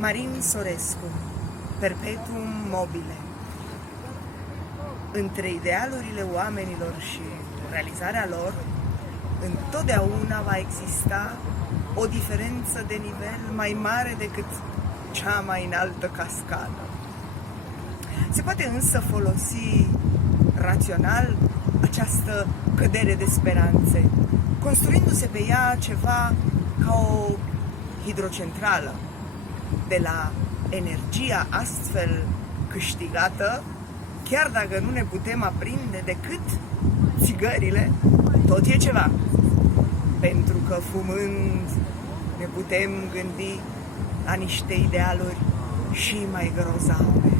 Marin Sorescu, Perpetuum mobile. Între idealurile oamenilor și realizarea lor, întotdeauna va exista o diferență de nivel mai mare decât cea mai înaltă cascadă. Se poate însă folosi rațional această cădere de speranțe, construindu-se pe ea ceva ca o hidrocentrală. De la energia astfel câștigată, chiar dacă nu ne putem aprinde decât țigările, tot e ceva. Pentru că fumând ne putem gândi la niște idealuri și mai grozave.